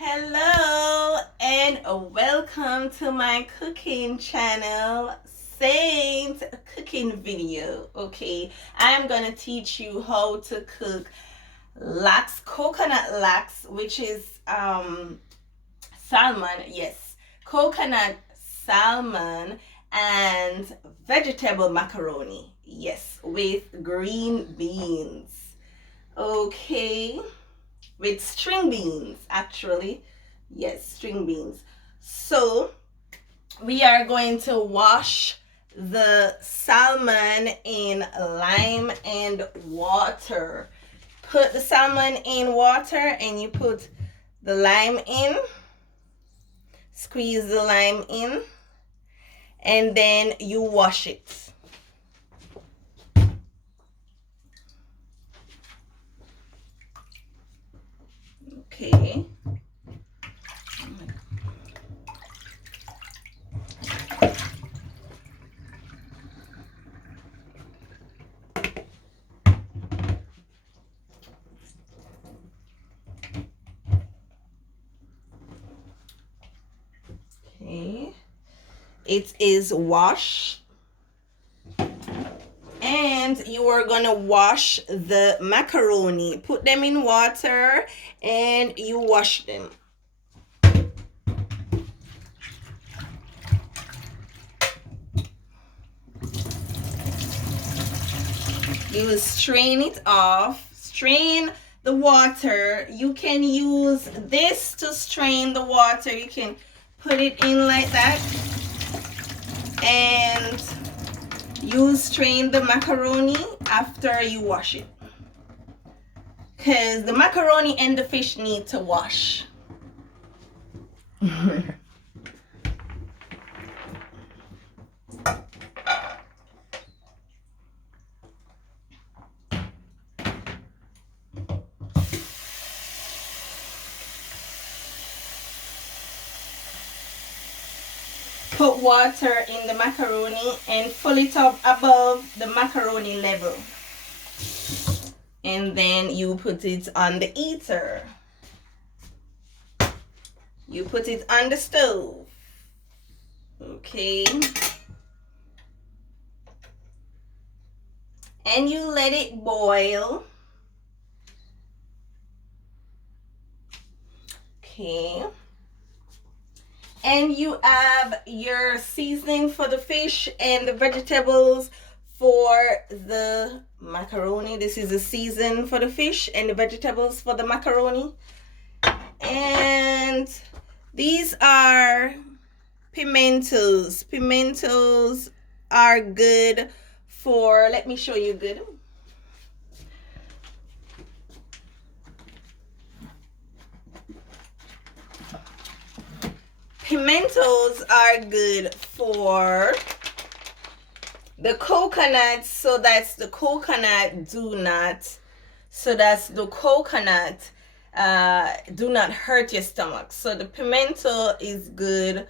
Hello and welcome to my cooking channel, Saint Cooking Video. Okay, I'm gonna teach you how to cook coconut lax, which is salmon. Yes, coconut salmon and vegetable macaroni. Yes, with green beans. Okay, with string beans, actually. Yes, string beans. So we are going to wash the salmon in lime and water. Put the salmon in water and you put the lime in. Squeeze the lime in and then you wash it. Okay. Okay. It is washed. And you are gonna wash the macaroni. Put them in water and you wash them. You strain it off. Strain the water. You can use this to strain the water. You can put it in like that. And you strain the macaroni after you wash it. Because the macaroni and the fish need to wash. Put water in the macaroni and fill it up above the macaroni level. And then you put it on the heater. You put it on the stove. Okay. And you let it boil. Okay. And you have your seasoning for the fish and the vegetables for the macaroni. This is the season for the fish and the vegetables for the macaroni. And these are pimentos. Pimentos are good for, let me show you good. Pimentos are good for the coconut, so that's the coconut do not hurt your stomach. So the pimento is good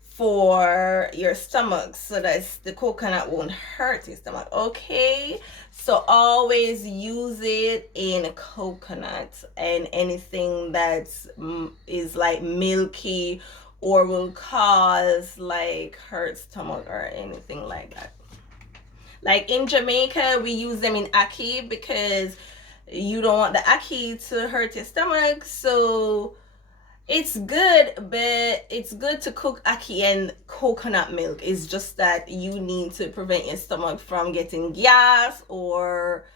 for your stomach, so that the coconut won't hurt your stomach. Okay, so always use it in coconut and anything that is like milky or will cause like hurt stomach or anything like that. Like in Jamaica, we use them in ackee because you don't want the ackee to hurt your stomach. So it's good, but it's good to cook ackee and coconut milk. It's just that you need to prevent your stomach from getting gas or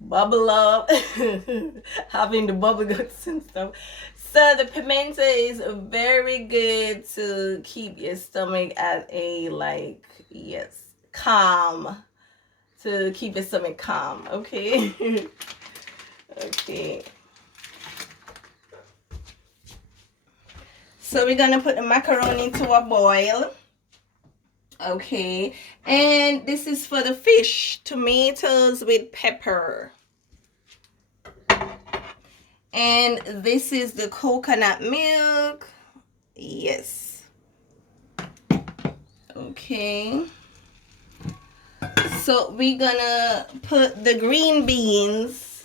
bubble up, having the bubble guts and stuff. So the pimento is very good to keep your stomach at a calm. To keep your stomach calm, okay? Okay. So we're gonna put the macaroni to a boil. Okay, and this is for the fish, tomatoes with pepper. And this is the coconut milk. Yes. Okay. So we're gonna put the green beans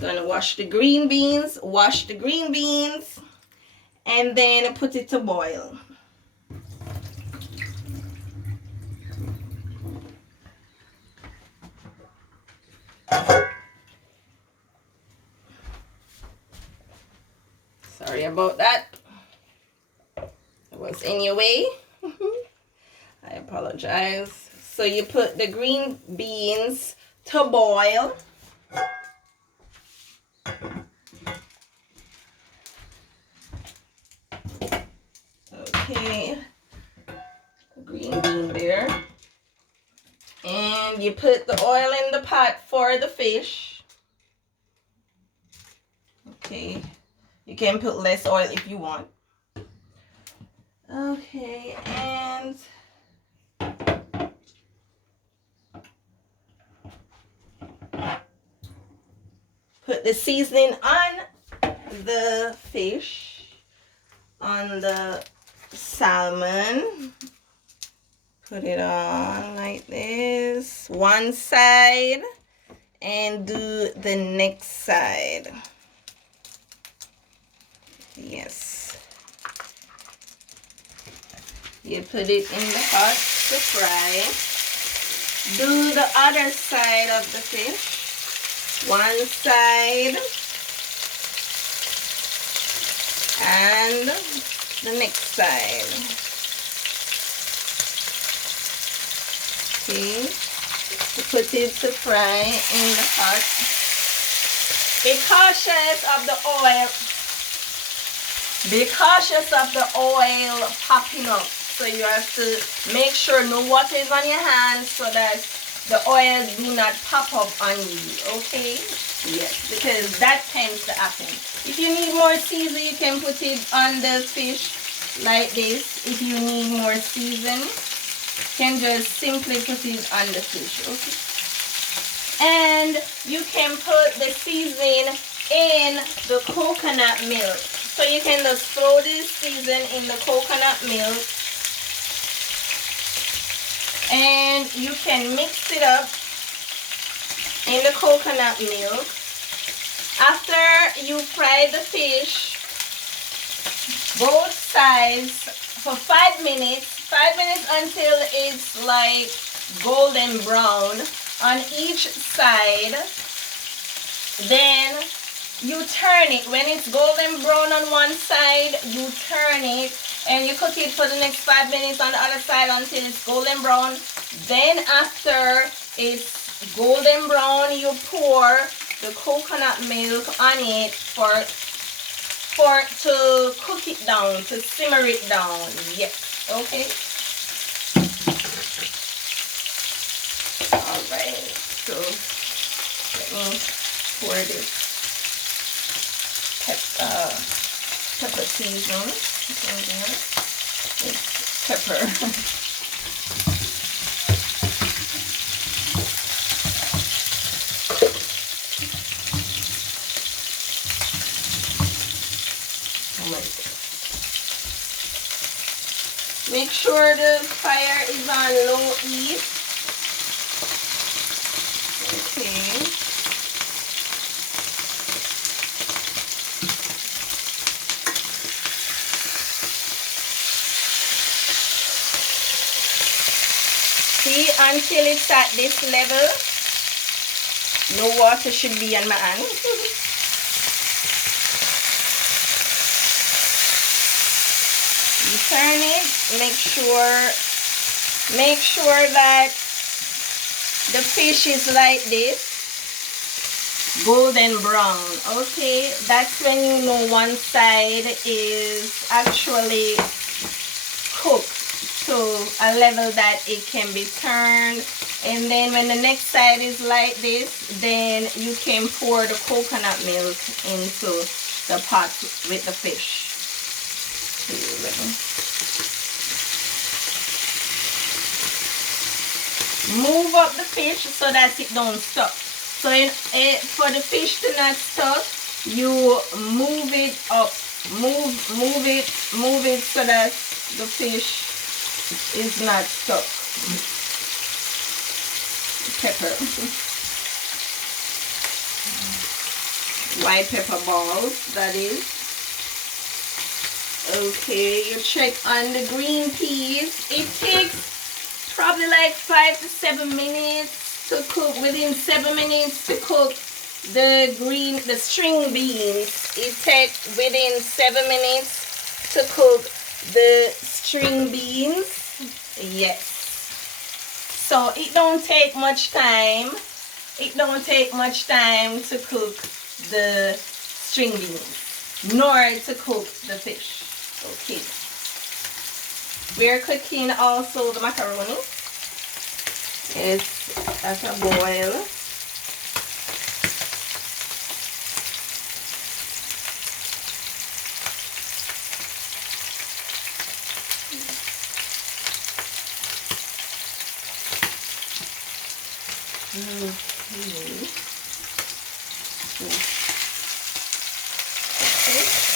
Gonna wash the green beans, and then put it to boil. Sorry about that. It was in your way. I apologize. So you put the green beans to boil. Okay, green bean there. And you put the oil in the pot for the fish. Okay, you can put less oil if you want. Okay, and put the seasoning on the fish, on the salmon. Put it on like this, one side, and do the next side. Yes. You put it in the pot to fry. Do the other side of the fish. One side. And the next side. Okay. Put it to fry in the pot. Be cautious of the oil. Be cautious of the oil popping up. So you have to make sure no water is on your hands so that the oil do not pop up on you. Okay? Yes, because that tends to happen. If you need more season, you can put it on the fish like this. If you need more season, you can just simply put it on the fish. Okay? And you can put the season in the coconut milk. So you can just throw this season in the coconut milk. And you can mix it up in the coconut milk. After you fry the fish, both sides for 5 minutes. 5 minutes until it's like golden brown on each side. Then you turn it. When it's golden brown on one side, you turn it and you cook it for the next 5 minutes on the other side until it's golden brown. Then after it's golden brown, you pour the coconut milk on it to cook it down, to simmer it down. Yes, okay. All right, so let me pour this pepper seasoning. It's pepper. Make sure the fire is on low heat. Okay. See, until it's at this level, no water should be on my hand. You turn it, make sure that the fish is like this, golden brown. Okay, that's when you know one side is actually cooked to a level that it can be turned. And then when the next side is like this, then you can pour the coconut milk into the pot with the fish. Move up the fish so that it don't stuck. So for the fish to not stuck, you move it up, move it so that the fish is not stuck. Pepper. white pepper balls, that is. Okay, you check on the green peas. It takes probably like 5 to 7 minutes to cook. Within 7 minutes to cook the string beans. It takes within 7 minutes to cook the string beans. Yes. So it don't take much time. It don't take much time to cook the string beans, nor to cook the fish. Okay. We're cooking also the macaroni. It's at a boil.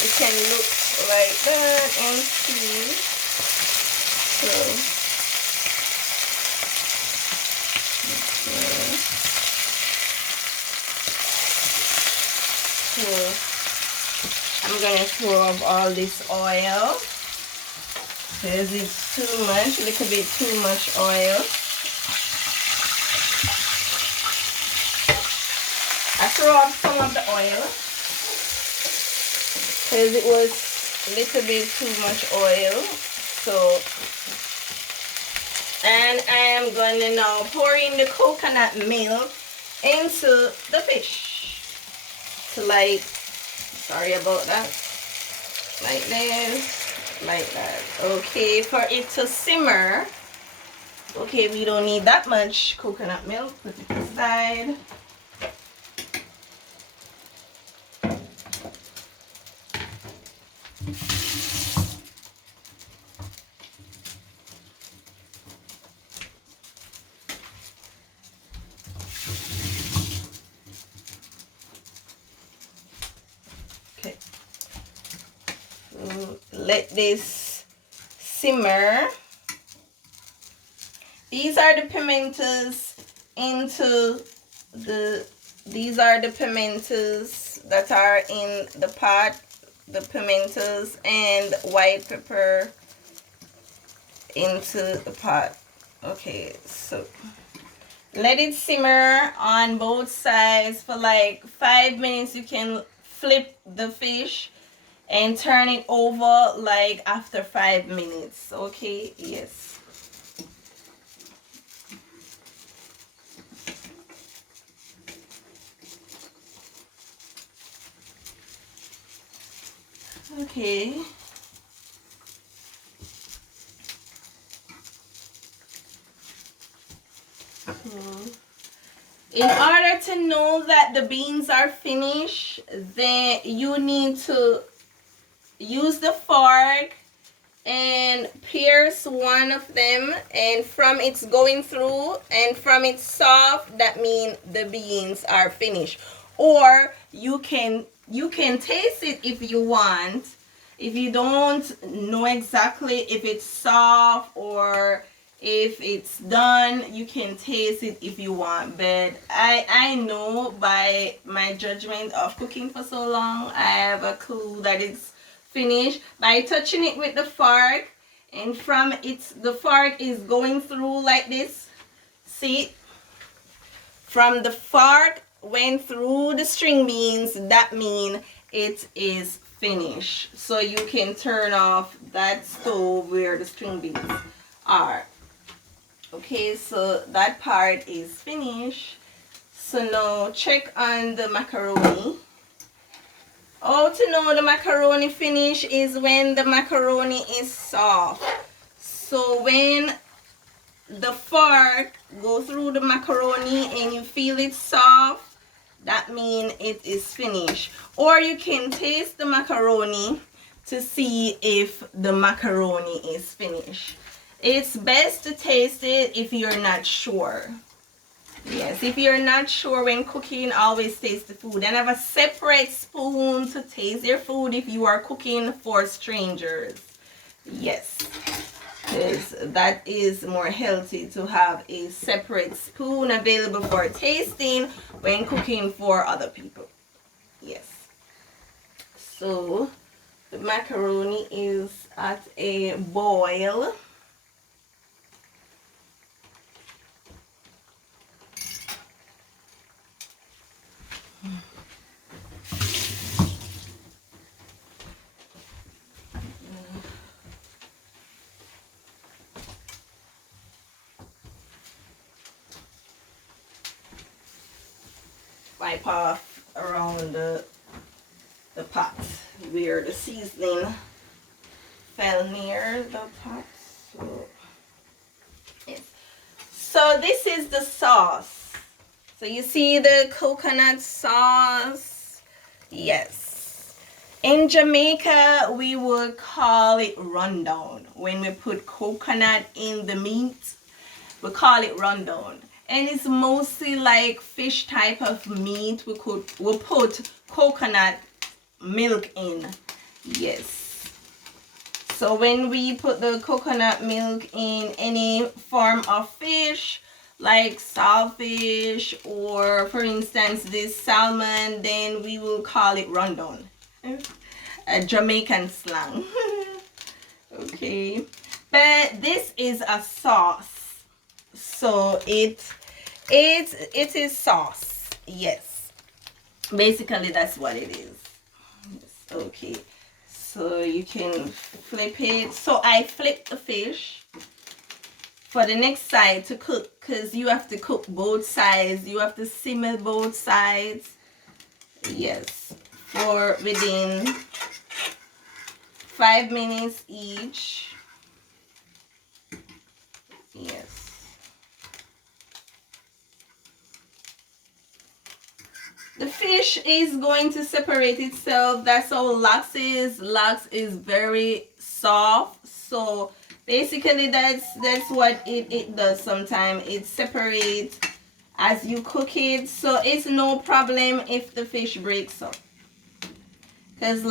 It can look like that and see. So, I'm gonna pour off all this oil because it's too much, a little bit too much oil. I throw off some of the oil because it was a little bit too much oil. So, and I am going to now pour in the coconut milk into the fish. So like, sorry about that, like this, like that. Okay, for it to simmer. Okay, we don't need that much coconut milk. Put it aside. Okay. Let this simmer. These are the pimentos these are the pimentos that are in the pot, the pimentos and white pepper into the pot. Okay, so let it simmer on both sides for like 5 minutes. You can flip the fish and turn it over like after 5 minutes. Okay, yes. Okay. In order to know that the beans are finished, then you need to use the fork and pierce one of them, and from it's going through and from it's soft, that means the beans are finished. Or you can taste it if you want. If you don't know exactly if it's soft or if it's done, you can taste it if you want. But I know by my judgment of cooking for so long, I have a clue that it's finished by touching it with the fork, and from the fork is going through like this. See, from the fork went through the string beans, that means it is finished. So you can turn off that stove where the string beans are. Okay, so that part is finished. So now check on the macaroni. How to know the macaroni finish is when the macaroni is soft. So when the fork go through the macaroni and you feel it soft, that means it is finished. Or you can taste the macaroni to see if the macaroni is finished. It's best to taste it if you're not sure. Yes, if you're not sure when cooking, always taste the food. And have a separate spoon to taste your food if you are cooking for strangers. Yes, because that is more healthy to have a separate spoon available for tasting when cooking for other people. Yes. So the macaroni is at a boil. Wipe off around the pot where the seasoning fell near the pot. So, yes. So this is the sauce. So you see the coconut sauce? Yes. In Jamaica, we would call it rundown. When we put coconut in the meat, we call it rundown. And it's mostly like fish type of meat. We'll put coconut milk in. Yes. So when we put the coconut milk in any form of fish, like saltfish or for instance this salmon, then we will call it rundown. A Jamaican slang. Okay. But this is a sauce. So it is sauce. Yes. Basically that's what it is. Yes. Okay. So you can flip it. So I flip the fish for the next side to cook, because you have to cook both sides. You have to simmer both sides. Yes. For within 5 minutes each. Yes. The fish is going to separate itself. That's how lox is. Lox is very soft. So basically that's what it does sometimes. It separates as you cook it. So it's no problem if the fish breaks up. Because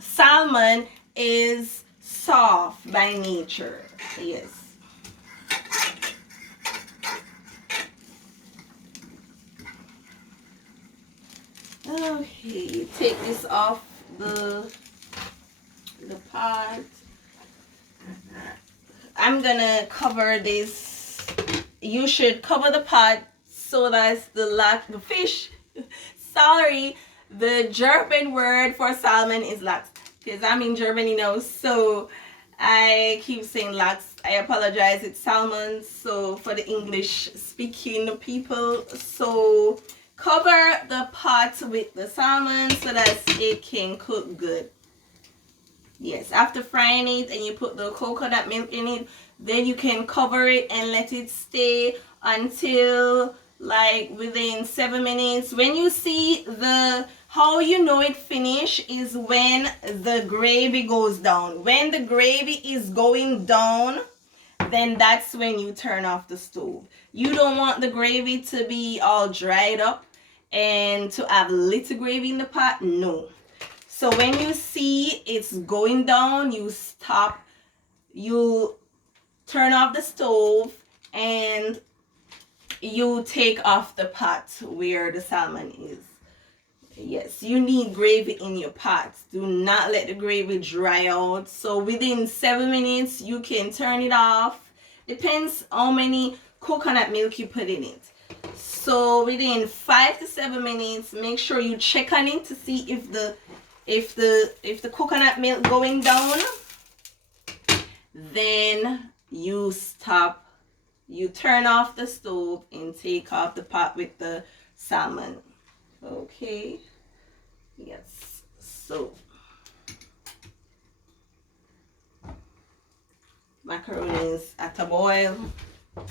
salmon is soft by nature. Yes. Okay, take this off the pot. I'm gonna cover this. You should cover the pot so that the fish, sorry, the German word for salmon is lax, because I'm in Germany now, so I keep saying lax. I apologize, it's salmon, so for the English speaking people. So cover the pot with the salmon so that it can cook good. Yes, after frying it and you put the coconut milk in it, then you can cover it and let it stay until like within 7 minutes. When you see how you know it finished is when the gravy goes down. When the gravy is going down, then that's when you turn off the stove. You don't want the gravy to be all dried up and to have little gravy in the pot. No. So when you see it's going down, you stop, you turn off the stove, and you take off the pot where the salmon is. Yes, you need gravy in your pot. Do not let the gravy dry out. So within 7 minutes, you can turn it off. Depends how many coconut milk you put in it. So within 5 to 7 minutes, make sure you check on it to see if the coconut milk going down. Then you stop. You turn off the stove and take off the pot with the salmon. Okay. Yes. So macaroni is at a boil. Okay.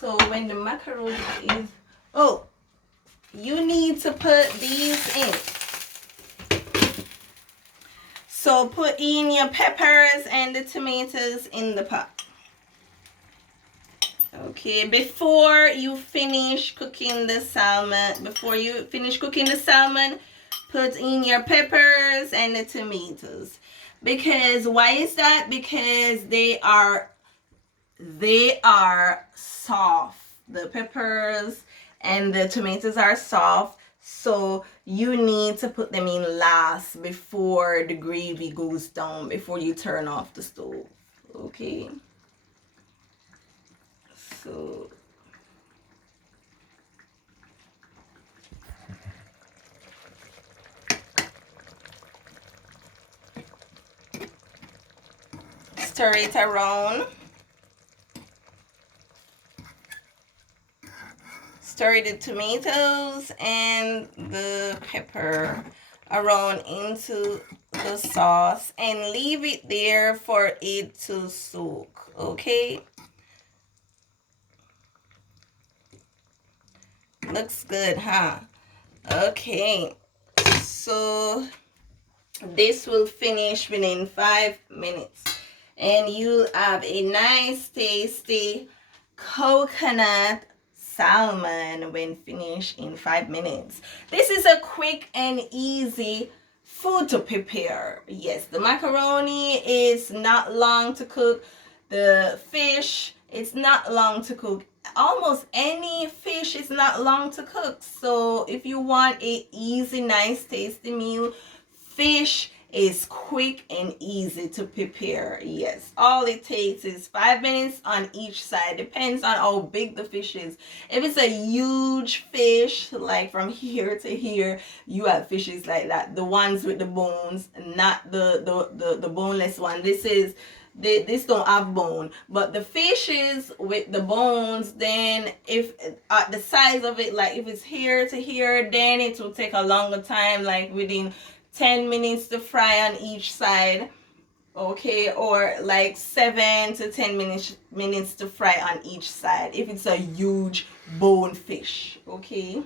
So when the macaroni is, you need to put these in. So put in your peppers and the tomatoes in the pot. Okay, before you finish cooking the salmon, put in your peppers and the tomatoes. Because why is that? Because they are soft. The peppers and the tomatoes are soft, so you need to put them in last before the gravy goes down, before you turn off the stove. Okay, so stir it around. Stir the tomatoes and the pepper around into the sauce and leave it there for it to soak. Okay, looks good, huh? Okay, so this will finish within 5 minutes and you'll have a nice tasty coconut salmon when finished in 5 minutes. This is a quick and easy food to prepare. Yes, the macaroni is not long to cook. The fish, it's not long to cook. Almost any fish is not long to cook. So if you want a easy, nice, tasty meal, fish is quick and easy to prepare. Yes, all it takes is 5 minutes on each side. Depends on how big the fish is. If it's a huge fish, like from here to here, you have fishes like that, the ones with the bones, not the boneless one. This don't have bone, but the fishes with the bones, then if the size of it, like if it's here to here, then it will take a longer time, like within 10 minutes to fry on each side. Okay, or like 7 to 10 minutes to fry on each side if it's a huge bone fish. Okay,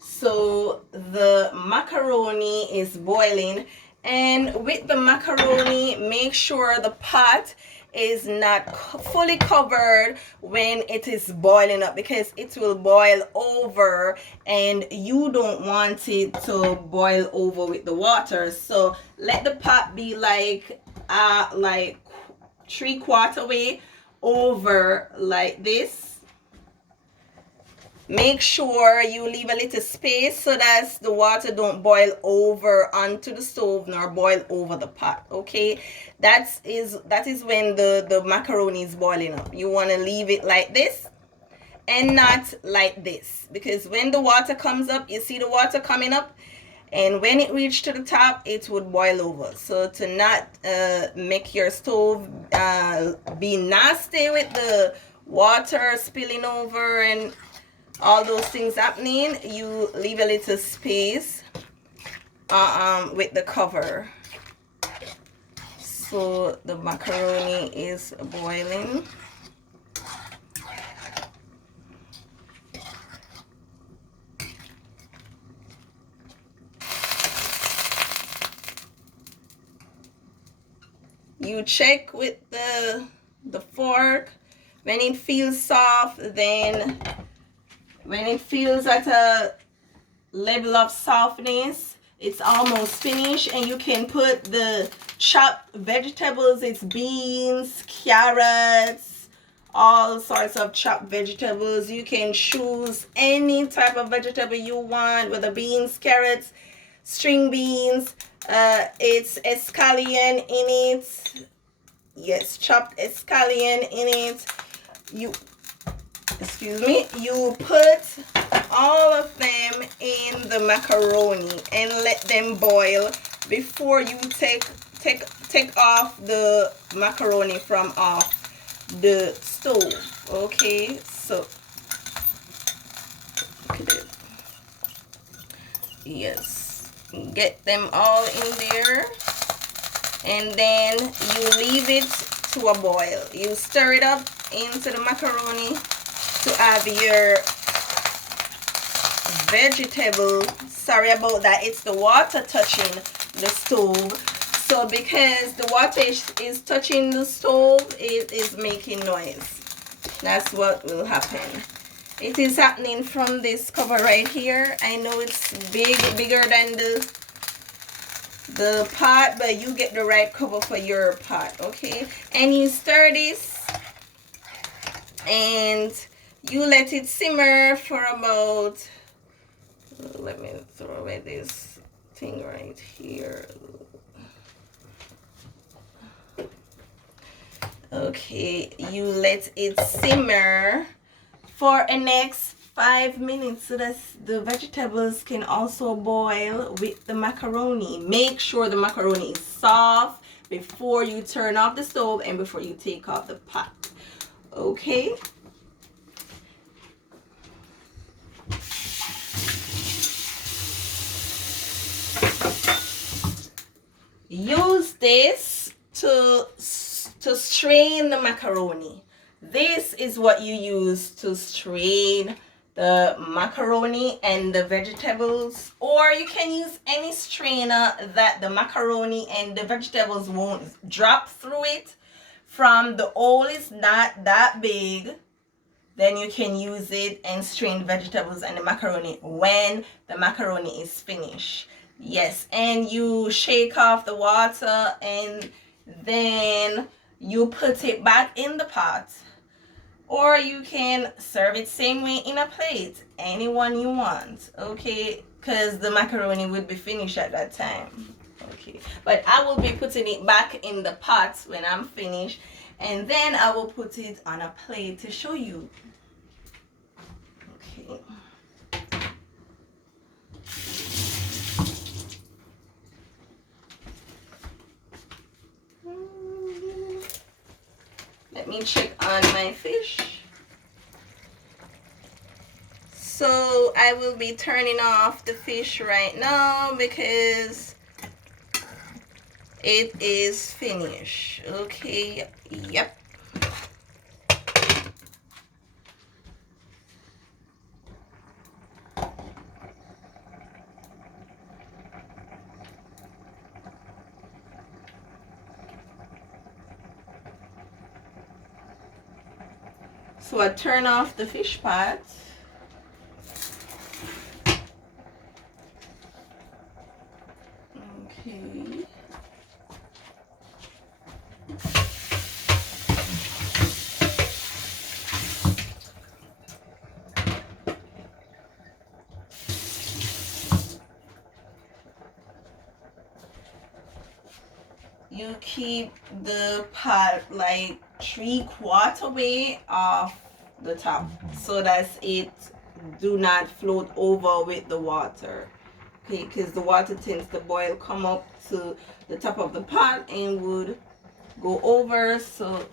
so the macaroni is boiling, and with the macaroni, make sure the pot is not fully covered when it is boiling up, because it will boil over and you don't want it to boil over with the water. So let the pot be like 3/4 way over, like this. Make sure you leave a little space so that the water don't boil over onto the stove nor boil over the pot. Okay, that is when the macaroni is boiling up. You want to leave it like this and not like this, because when the water comes up, you see the water coming up, and when it reaches to the top, it would boil over. So to not make your stove be nasty with the water spilling over and all those things happening, you leave a little space with the cover. So the macaroni is boiling. You check with the fork. When it feels soft, then when it feels at a level of softness, it's almost finished, and you can put the chopped vegetables. It's beans, carrots, all sorts of chopped vegetables. You can choose any type of vegetable you want, whether beans, carrots, string beans. It's escallion in it. Yes, chopped escallion in it. You put all of them in the macaroni and let them boil before you take off the macaroni from off the stove. Okay, so yes, get them all in there, and then you leave it to a boil. You stir it up into the macaroni to have your vegetable. Sorry about that, it's the water touching the stove. So because the water is touching the stove, it is making noise. That's what will happen. It is happening from this cover right here. I know it's bigger than the pot, but you get the right cover for your pot, okay? And you stir this and you let it simmer for about, let me throw away this thing right here. Okay, you let it simmer for the next 5 minutes so that the vegetables can also boil with the macaroni. Make sure the macaroni is soft before you turn off the stove and before you take off the pot. Okay. Use this to strain the macaroni. This is what you use to strain the macaroni and the vegetables, or you can use any strainer that the macaroni and the vegetables won't drop through it. From the hole is not that big, then you can use it and strain vegetables and the macaroni when the macaroni is finished. Yes, and you shake off the water and then you put it back in the pot, or you can serve it same way in a plate, anyone you want, okay, because the macaroni would be finished at that time. Okay, but I will be putting it back in the pot when I'm finished, and then I will put it on a plate to show you. Okay. Let me check on my fish. So I will be turning off the fish right now because it is finished. Okay, yep. So I turn off the fish pot. Okay. You keep the pot like 3/4 way off the top so that it do not float over with the water. Okay, because the water tends to boil, come up to the top of the pot and would go over. So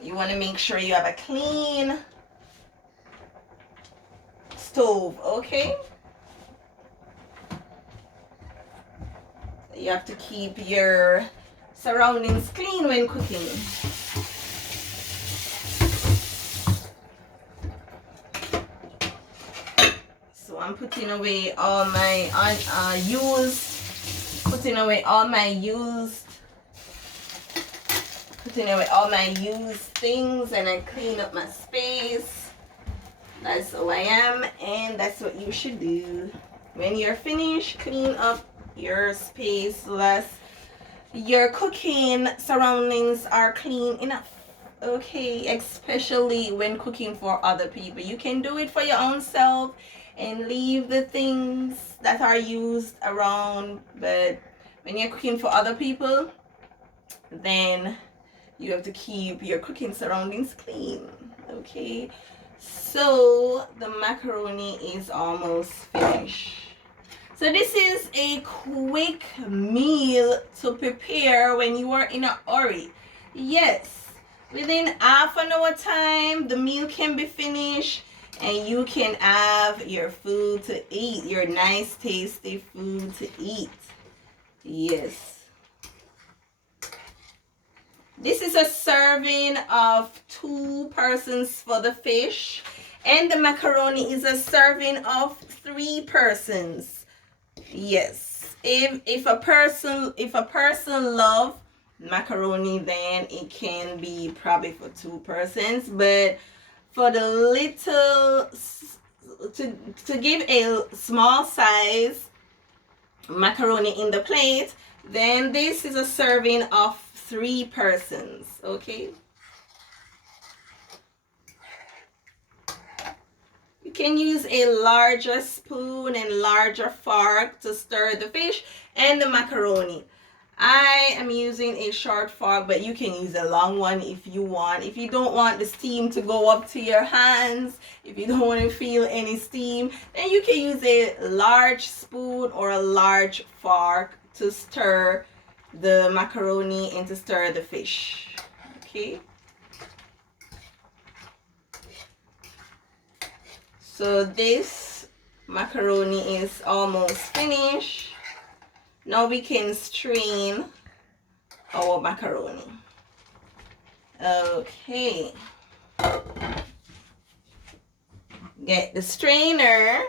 you want to make sure you have a clean stove, okay? You have to keep your surroundings clean when cooking. So I'm putting away all my used things, and I clean up my space. That's who I am, and that's what you should do. When you're finished, clean up your space so that your cooking surroundings are clean enough. Okay, especially when cooking for other people. You can do it for your own self and leave the things that are used around, but when you're cooking for other people, then you have to keep your cooking surroundings clean. Okay, so the macaroni is almost finished. So this is a quick meal to prepare when you are in a hurry. Yes, within half an hour time, the meal can be finished and you can have your food to eat, your nice tasty food to eat. Yes. This is a serving of 2 persons for the fish, and the macaroni is a serving of 3 persons. Yes, if a person love macaroni, then it can be probably for 2 persons. But for the little, to give a small size macaroni in the plate, then this is a serving of 3 persons. Okay, you can use a larger spoon and larger fork to stir the fish and the macaroni. I am using a short fork, but you can use a long one if you want. If you don't want the steam to go up to your hands, if you don't want to feel any steam, then you can use a large spoon or a large fork to stir the macaroni and to stir the fish. Okay. So this macaroni is almost finished. Now we can strain our macaroni. Okay. Get the strainer,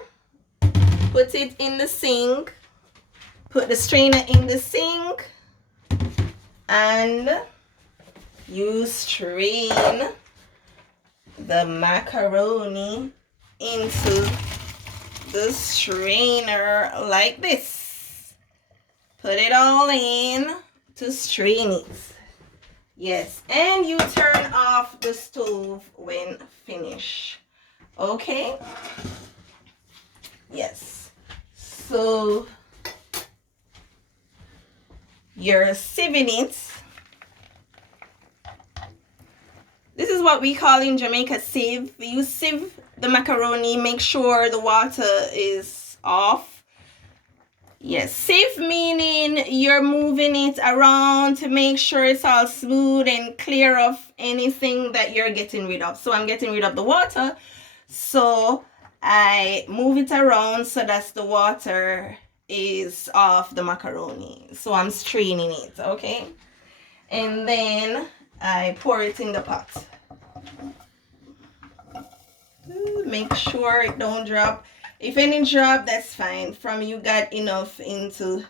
put it in the sink, put the strainer in the sink, and you strain the macaroni into the strainer like this. Put it all in to strain it. Yes, and you turn off the stove when finished. Okay? Yes. So you're sieving it. This is what we call in Jamaica sieve. You sieve the macaroni, make sure the water is off. Yes, sieve meaning you're moving it around to make sure it's all smooth and clear of anything that you're getting rid of. So I'm getting rid of the water. So I move it around so that the water is off the macaroni. So I'm straining it, okay? And then I pour it in the pot. Make sure it don't drop. If any drop, that's fine. From you got enough into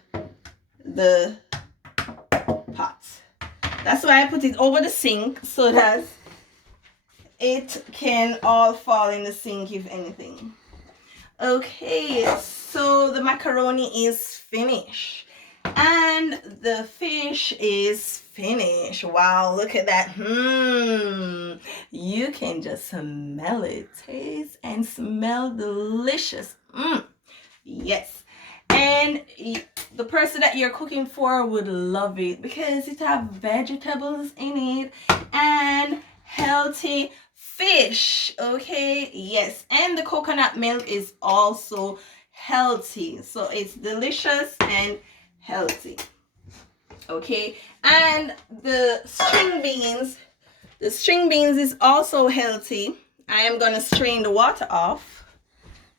the pot. That's why I put it over the sink so that it can all fall in the sink if anything. Okay, so the macaroni is finished. And the fish is finished. Wow, look at that. You can just smell it. Taste and smell delicious. Yes. And the person that you're cooking for would love it because it has vegetables in it and healthy fish. Okay, yes. And the coconut milk is also healthy. So it's delicious and healthy. Okay, and the string beans is also healthy. I am gonna strain the water off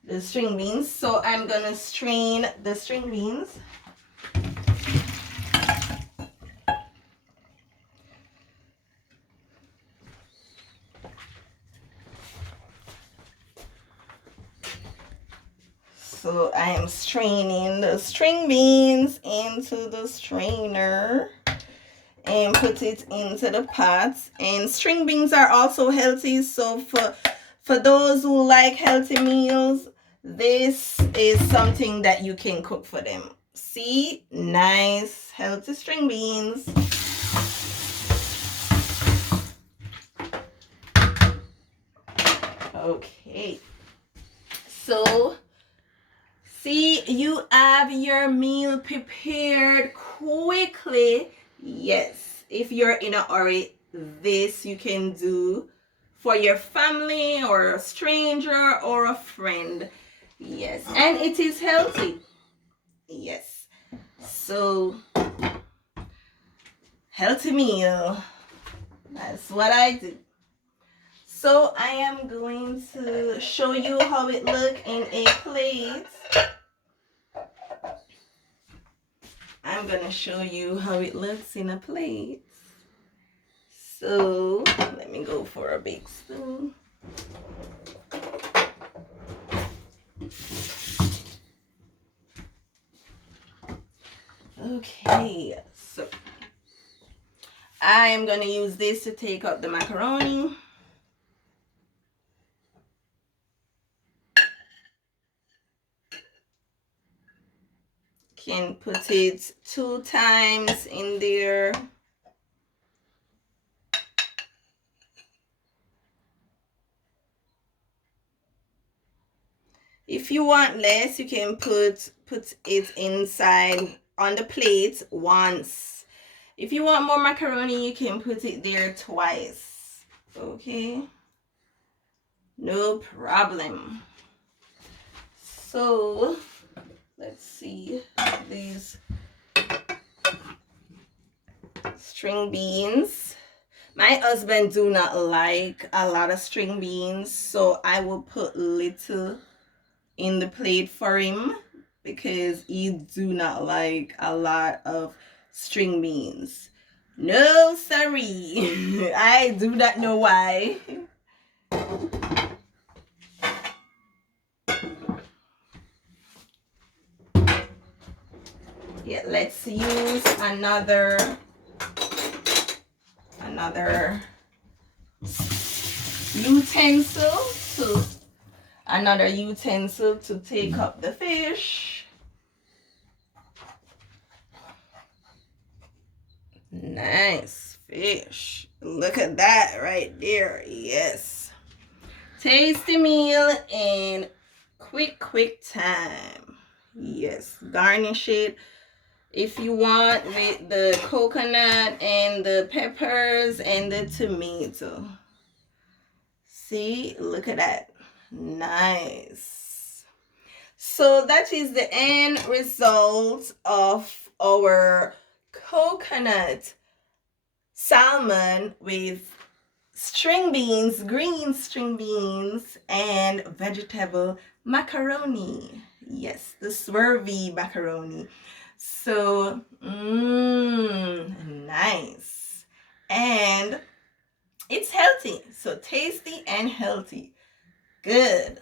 the string beans, so I'm gonna strain the string beans. So I am straining the string beans into the strainer and put it into the pot. And string beans are also healthy, so for those who like healthy meals, this is something that you can cook for them. See, nice healthy string beans. Okay, so see, you have your meal prepared quickly. Yes, if you're in a hurry, this you can do for your family or a stranger or a friend. Yes, and it is healthy. Yes, so healthy meal. That's what I do. So I am going to show you how it looks in a plate. I'm going to show you how it looks in a plate. So let me go for a big spoon. Okay, so I am going to use this to take up the macaroni. Can put it 2 times in there. If you want less, you can put it inside on the plate once. If you want more macaroni, you can put it there twice. Okay? No problem. So, let's see these string beans. My husband do not like a lot of string beans, so I will put little in the plate for him because he do not like a lot of string beans. No, sorry. I do not know why. Yeah, let's use another utensil to take up the fish. Nice fish. Look at that right there. Yes. Tasty meal in quick time. Yes. Garnish it if you want with the coconut and the peppers and the tomato. See, look at that. Nice. So that is the end result of our coconut salmon with string beans, green string beans, and vegetable macaroni. Yes, the swervy macaroni. So, nice. And it's healthy. So tasty and healthy. Good.